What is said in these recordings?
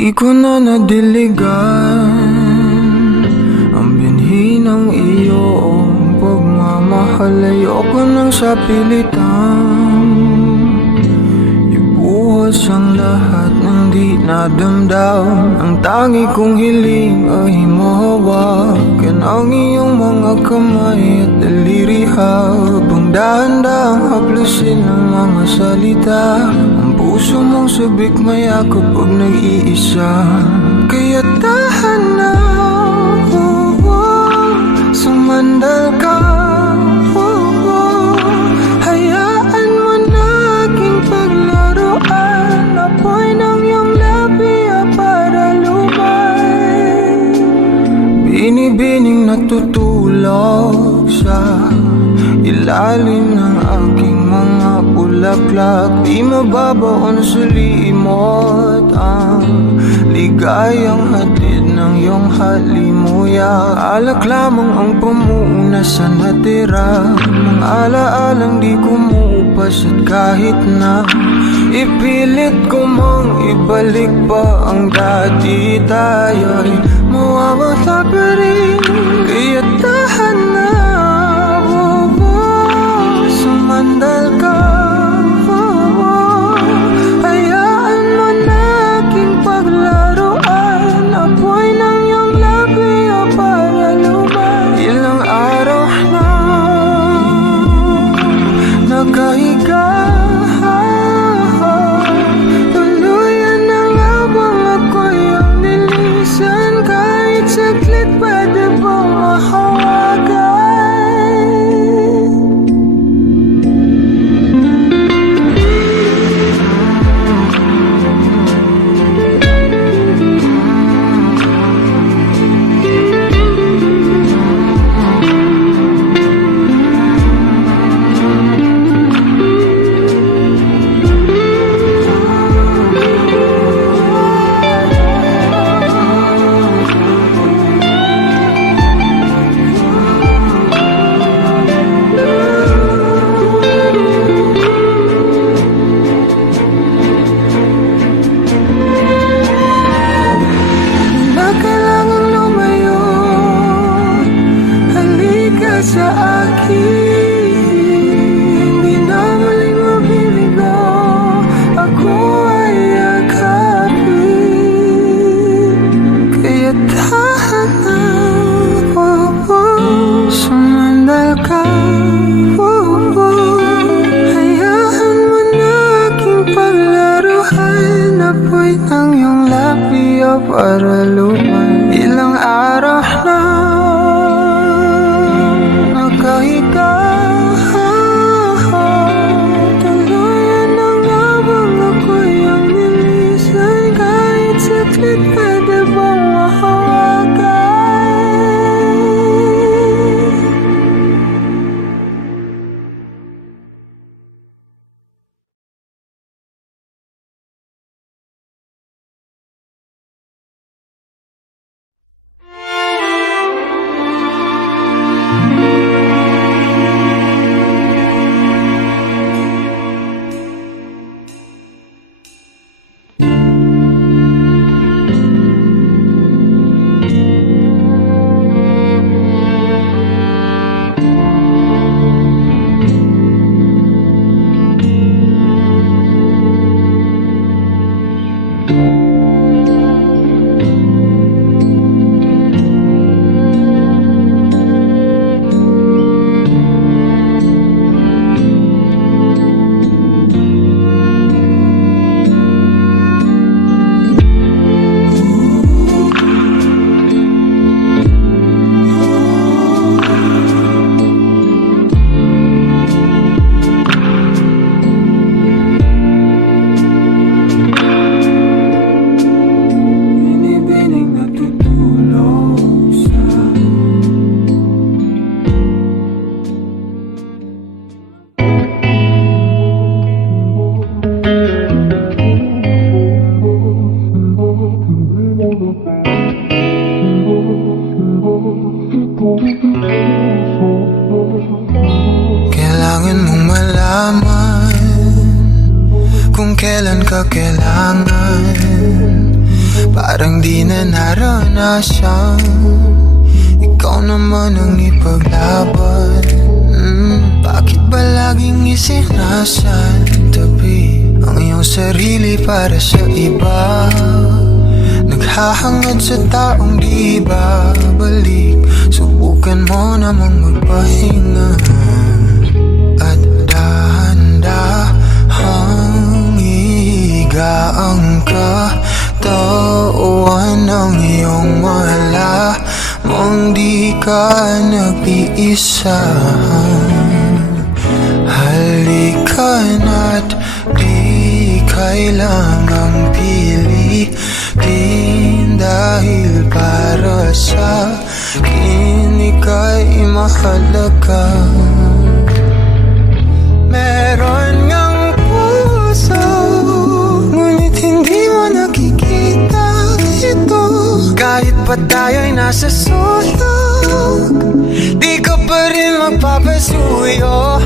Di ko na nadiligan ang binhi ng iyong pagmamahal. Ayoko nang sa pilitan ibuhos ang lahat ng di nadamdam. Ang tangi kong hiling ay mahawakan ang iyong mga kamay at daliri, habang dahan-dahang haplusin ang mga salita. Ang puso mong sabik mayakap pag nag-iisa. Kaya tahan na, sumandal ka. Hayaan mo na aking paglaruan, apoy ng iyong labi para lumay. Binibining natutulog sa ilalim ng aking mga bulaklak. Di mababaon sa limot ang ligayang hatid ng iyong halimuyak. Alak lamang ang pamuuna sa natira, mga alaalang di kumupas. At kahit na ipilit ko mang ibalik pa ang dati, tayo'y mawawala pa rin. Kaya tahan na, sumandal ka. Hayaan mo na aking paglaruan, apoy ng iyong labi para lumay. Ilang araw na nakahiga, tuluyan na nga bang ako'y ang nilisan. Kahit saglit pwede bang mahawagan? Sa akin, hindi na muling mabiligo, ako ay yakapin. Kaya tahan na, sumandal ka. Hayaan mo na aking paglaruan, apoy ng iyong labi para lumay. Ilang araw na nakahiga, tuluyan na nga bang ako'y ang nilisan. Kahit saglit pwede bang mahawagan? Kailangan mong malaman kung kailan ka kailangan parang di na naranasan. Ikaw naman ang ipaglaban. Bakit ba laging isinasantabi ang iyong sarili para sa iba? Naghahangad sa taong di babalik. Subukan mo namang magpahinga at dahan-dahang ihiga ang katawan ng iyong malamang di ka nag-iisa. Halika na't di kailangang pilitin, dahil para sa akin ika'y mahalaga. Meron ngang puso, ngunit hindi mo nakikita ito. Kahit pa tayo'y nasa sulok, di ka pa rin magpapasuyo.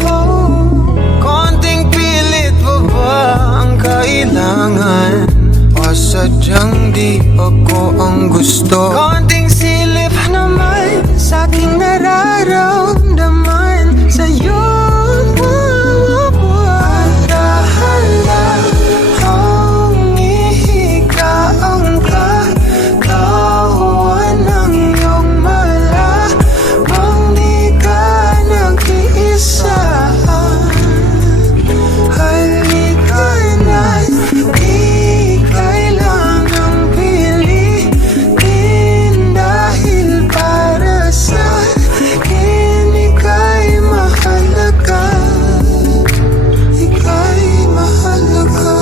Konting pilit pa ba ang kailangan? O sadyang di ako ang gusto? Konting silip naman sa aking nararamdaman sa'yo. Dahan-dahang ihiga ang katawan ng iyong malamang di ka nag-iisa. Halika na't di kailangang pilitin, dahil para sa akin ika'y mahalaga. Ika'y mahalaga.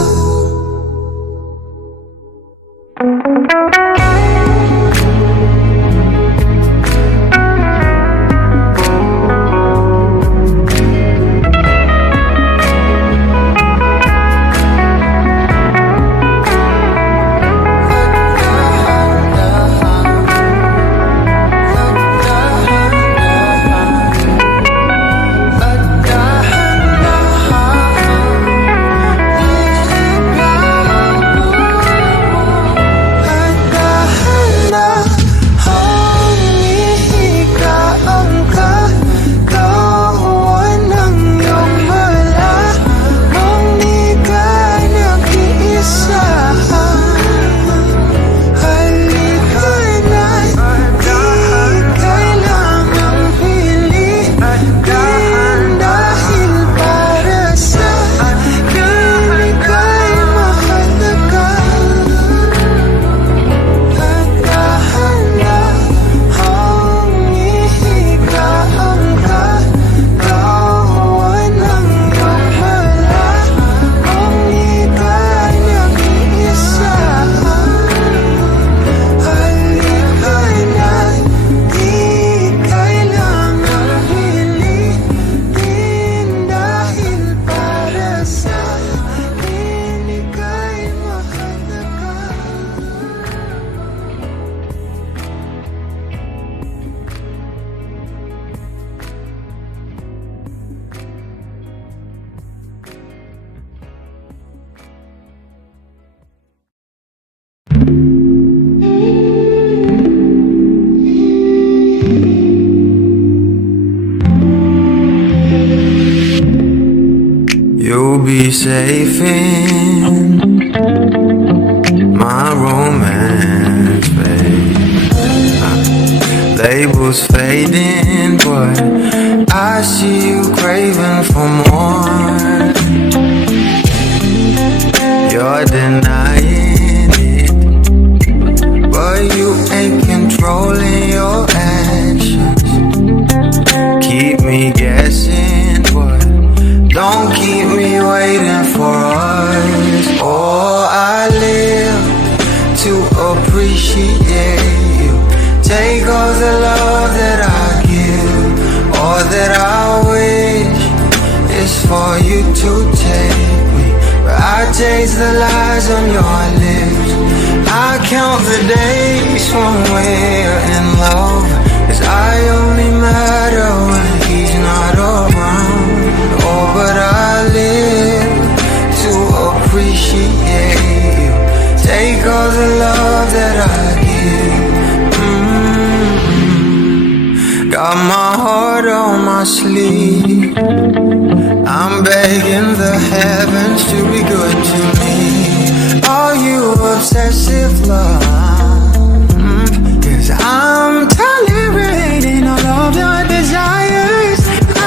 You'll be safe in my romance, babe. Labels fading, but I see you craving for more. You're denying it, but you ain't controlling your actions. Keep me guessing, but don't keep me waiting for us. Oh, I live to appreciate you. Take all the love that I give, all that I wish is for you to take me. But I taste the lies on your lips. I count the days when we're in love, 'cause I only matter when he's not around. Oh, but I live to appreciate you. Take all the love Got my heart on my sleeve. I'm begging the heavens to be good to me. Are you obsessive love? 'Cause I'm tolerating all of your desires. I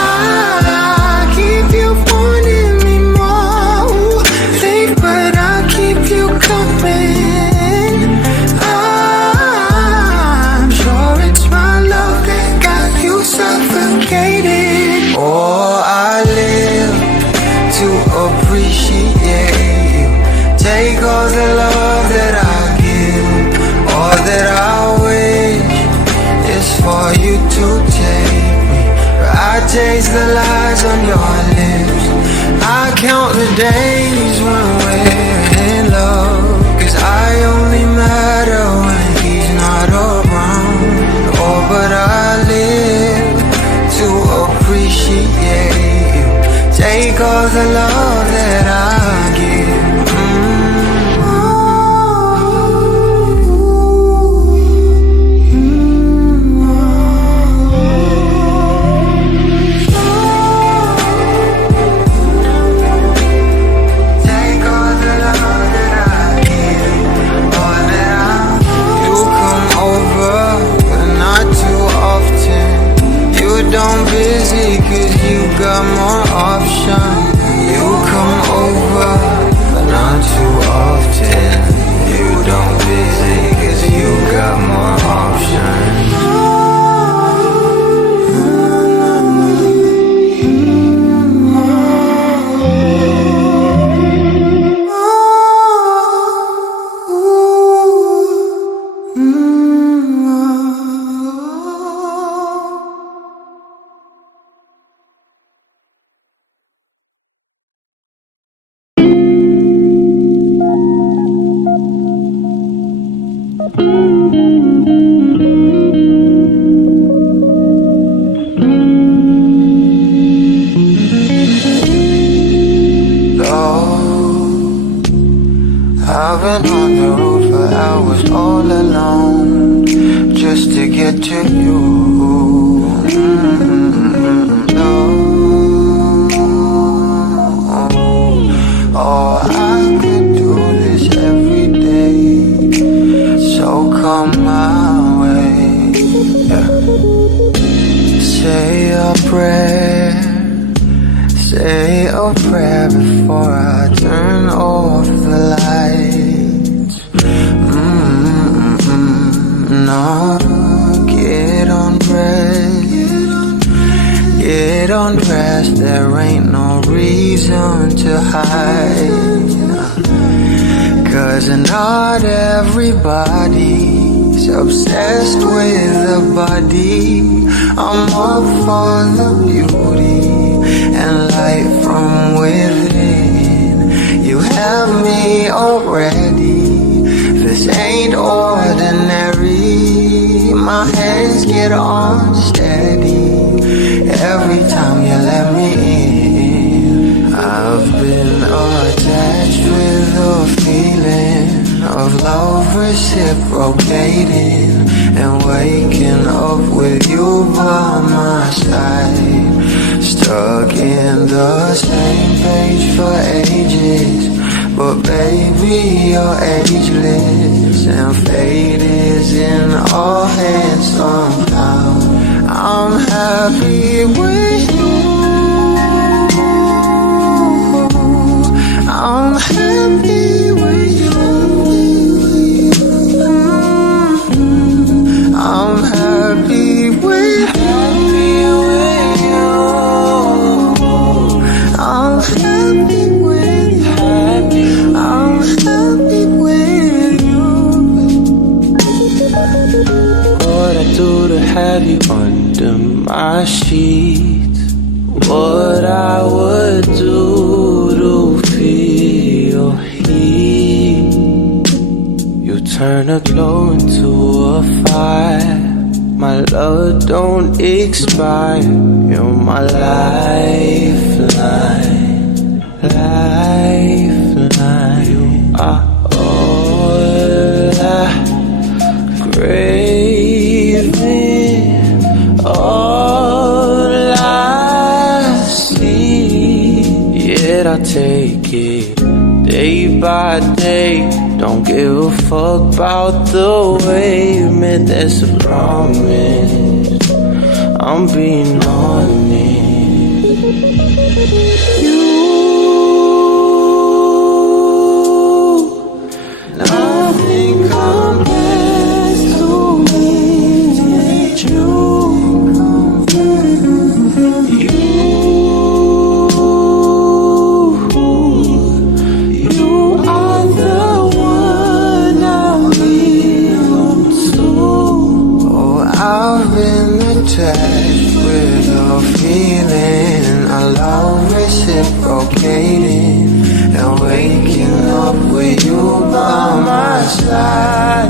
keep you wanting me more. Leave, but I keep you coming. I'm sure it's my love that got you suffocated. Oh, I live to appreciate you. Take all the love that I give, all that I wish is for you to take me. I taste the lies on your lips. I count the days when we're in love, 'cause I only matter when he's not around. Oh, but I live to appreciate you. Take all the love that I give. Don't busy 'cause you got more options. You come over, but not too often. You don't busy 'cause you got more options. I've been on the road for hours all alone just to get to you. No. Oh, I could do this every day, so come my way. Yeah. Say a prayer. Say a prayer before I turn off the lights. No, get undressed. Get undressed, there ain't no reason to hide. 'Cause not everybody's obsessed with the body. I'm up for the beauty and light from within. You have me already. This ain't ordinary. My hands get unsteady every time you let me in. I've been attached with a feeling of love reciprocating, and waking up with you by my side. Stuck in the same page for ages, but baby, you're ageless, and fate is in our hands somehow. I'm happy with you. I'm happy with you. I'm happy with you. I'm happy with you. I'm happy with you. What I do to have you under my sheets, what I would do to feel heat. You turn a glow into a fire. My love don't expire. You're my lifeline, lifeline. You are all I craving. All I take it day by day. Don't give a fuck about the way you meant, that's a promise. I'm being honest. Nothing compares to me. You are the one I belong to. Oh, I've been attached with a feeling, a love reciprocating, and waking up with you by my side,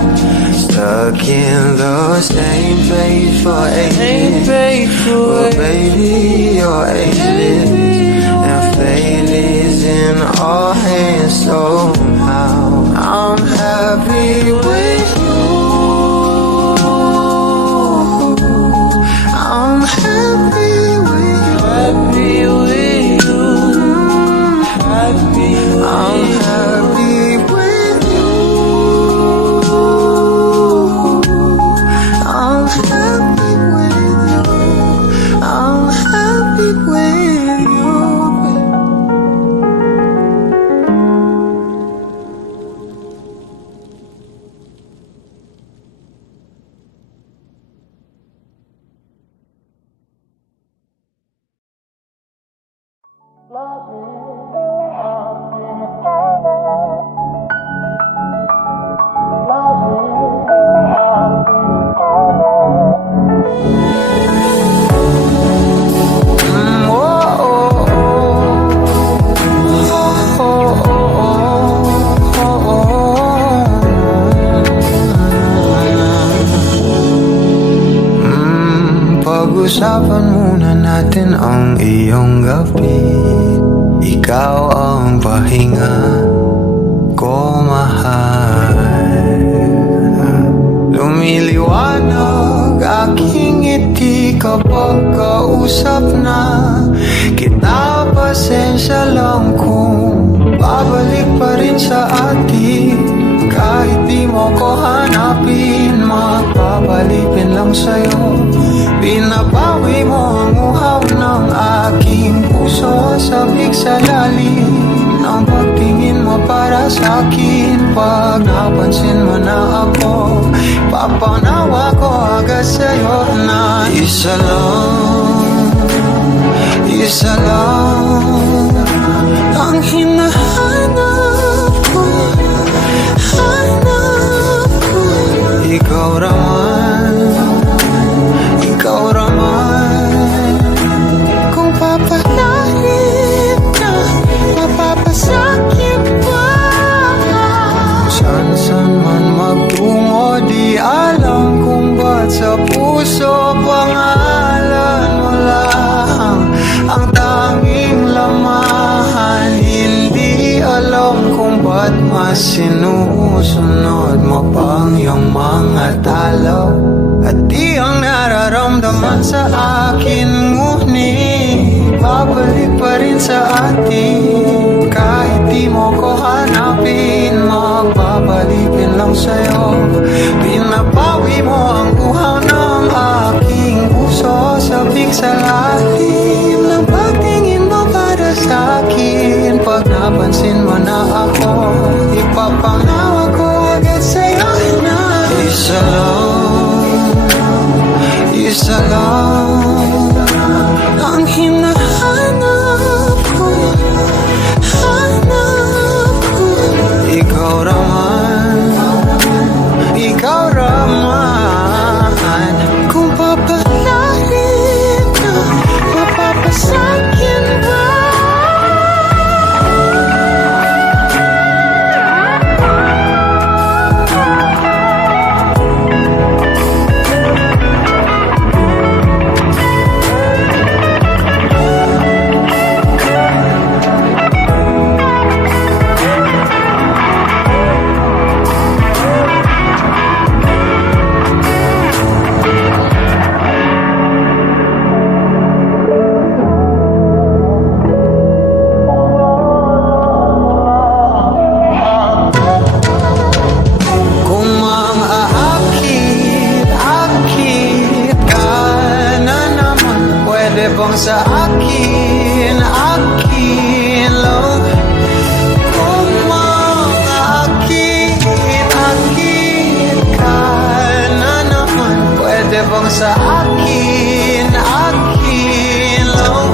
stuck in the same place for ages. Well, baby, you're ageless, and fate is in our hands somehow. I'm happy with you. I'm happy with you. Happy with you. Happy. I'm happy with you. I'm happy with you. I'm happy with you. Pag-usapan muna natin ang iyong gabi. Ikaw ang pahinga ko, mahal. Lumiliwanag aking ngiti kapag kausap na kita. Pasensya lang kung babalik pa rin sa atin. Kahit di mo ko hanapin, magpapalipin lang sa'yo. Pinapawi mo ang uhaw ng aking puso, sabik sa lalim ng pagtingin mo para sa'kin. Pag napansin mo na ako, papanawa ko agad sa'yo na isa lang ang hinahanap ko. Ikaw raman, kung papalalim na, mapapasakit pa. Saan man magtungo, di alam kung ba't sa puso pangalan mo lang ang tanging lamahan. Hindi alam kung ba't mas sinusunod mo pang iyong mga talo. At di ang nararamdaman sa akin, ngunit babalik pa rin sa atin. Kahit di mo ko hanapin, magbabalikin lang sa'yo. Pinapawi mo ang uhaw ng aking puso, sabik sa lalim ng pagtingin mo para sa'kin. Pag napansin mo na ako, ipapanawa ko agad sa'yo na isa lang ang hinahanap ko. Ikaw raman, kung papalalim na, mapapasakit ba? bang sa akin, akin lang? Kung makakit ka na naman, pwede bang sa akin, akin lang?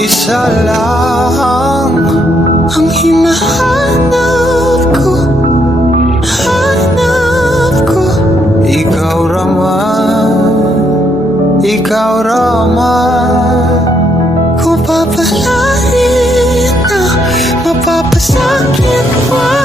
Isa lang ang hinahanap ko, hanap ko. Ikaw Rama, ikaw Rama. Kung papalarin na mapapasakit pa.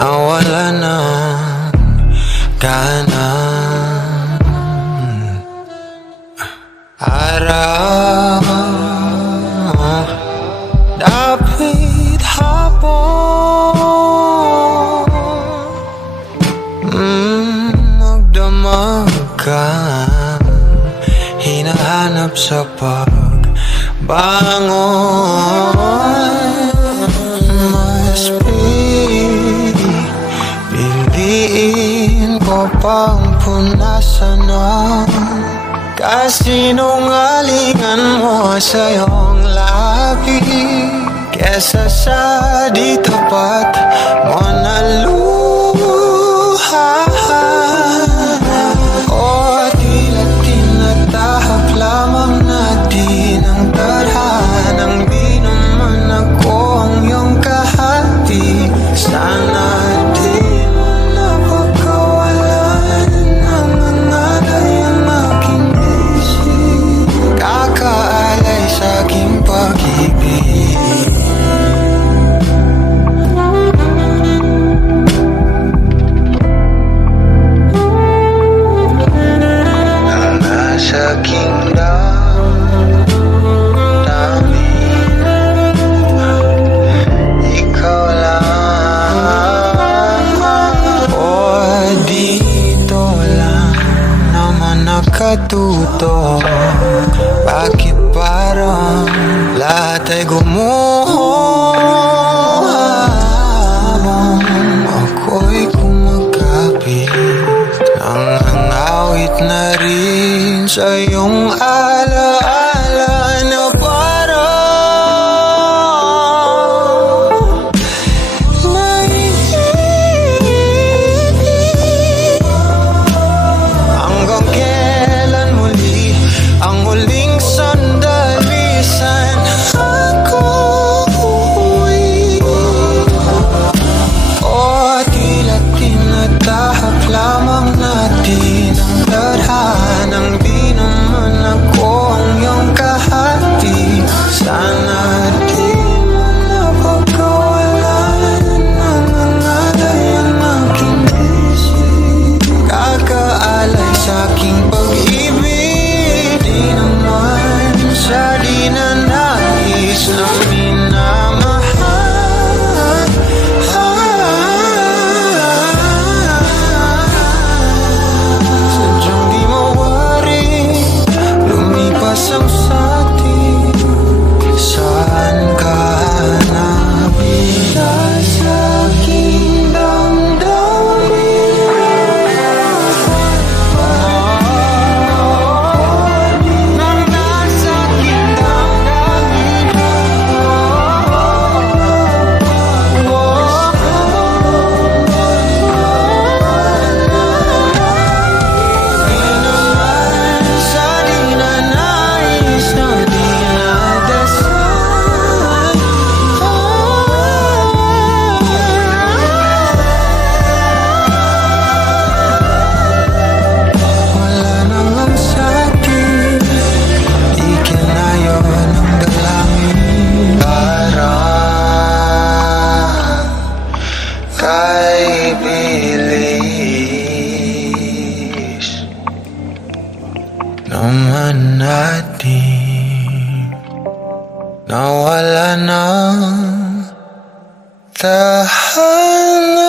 Nawala na kanan araw, dapit hapon, magdamag ka, hinahanap sa pagbangon. Piliin ko pang punasan ang kasinungalingan mo sa iyong labi, kesa sa di tapat mo na luha. O tila tinatahak lamang natin ang tadhanang di naman ako ang iyong kahati. Sana tahanan.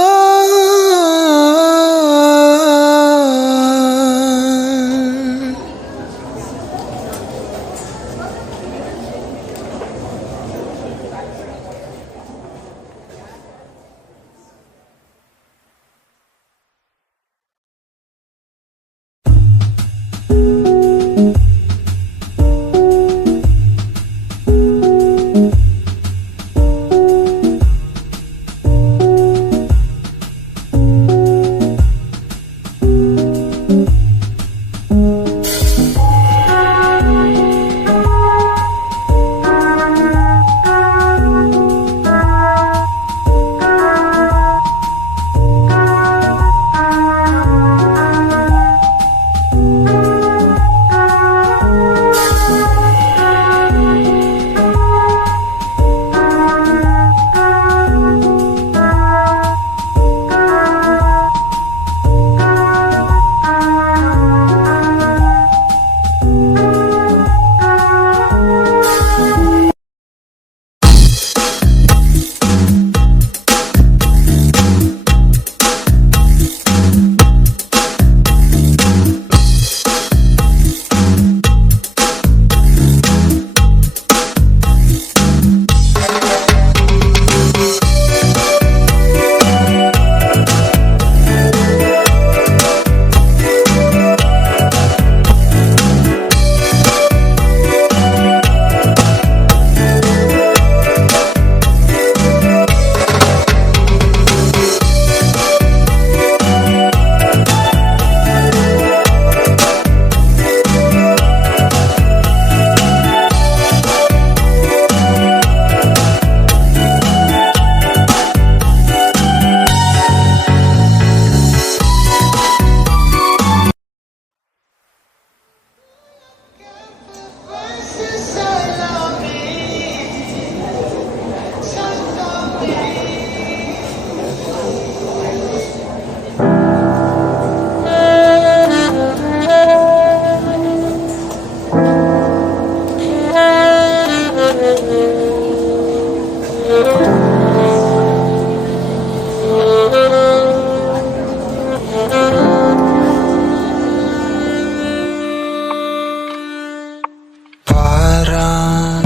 Parang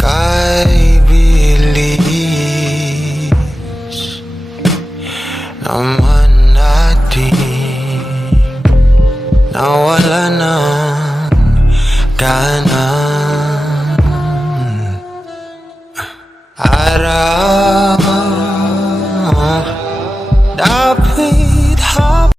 kay bilis naman natin nawala ng gana. Araw